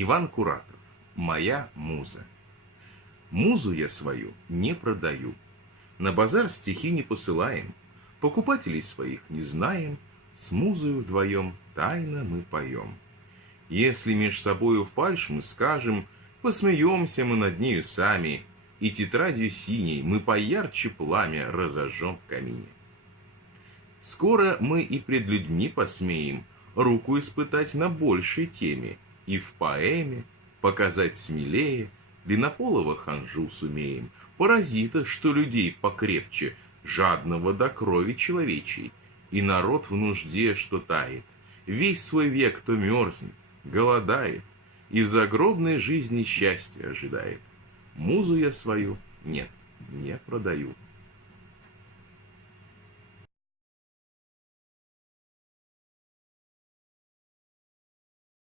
Иван Куратов. Моя муза. Музу я свою не продаю. На базар стихи не посылаем. Покупателей своих не знаем. С музою вдвоем тайно мы поем. Если меж собою фальшь мы скажем, посмеемся мы над нею сами, и тетрадью синей мы поярче пламя разожжем в камине. Скоро мы и пред людьми посмеем руку испытать на большей теме, и в поэме показать смелее длиннополого ханжу сумеем, паразита, что людей покрепче, жадного до крови человечей, и народ в нужде, что тает, весь свой век то мерзнет, голодает, и в загробной жизни счастья ожидает. Музу я свою, нет, не продаю.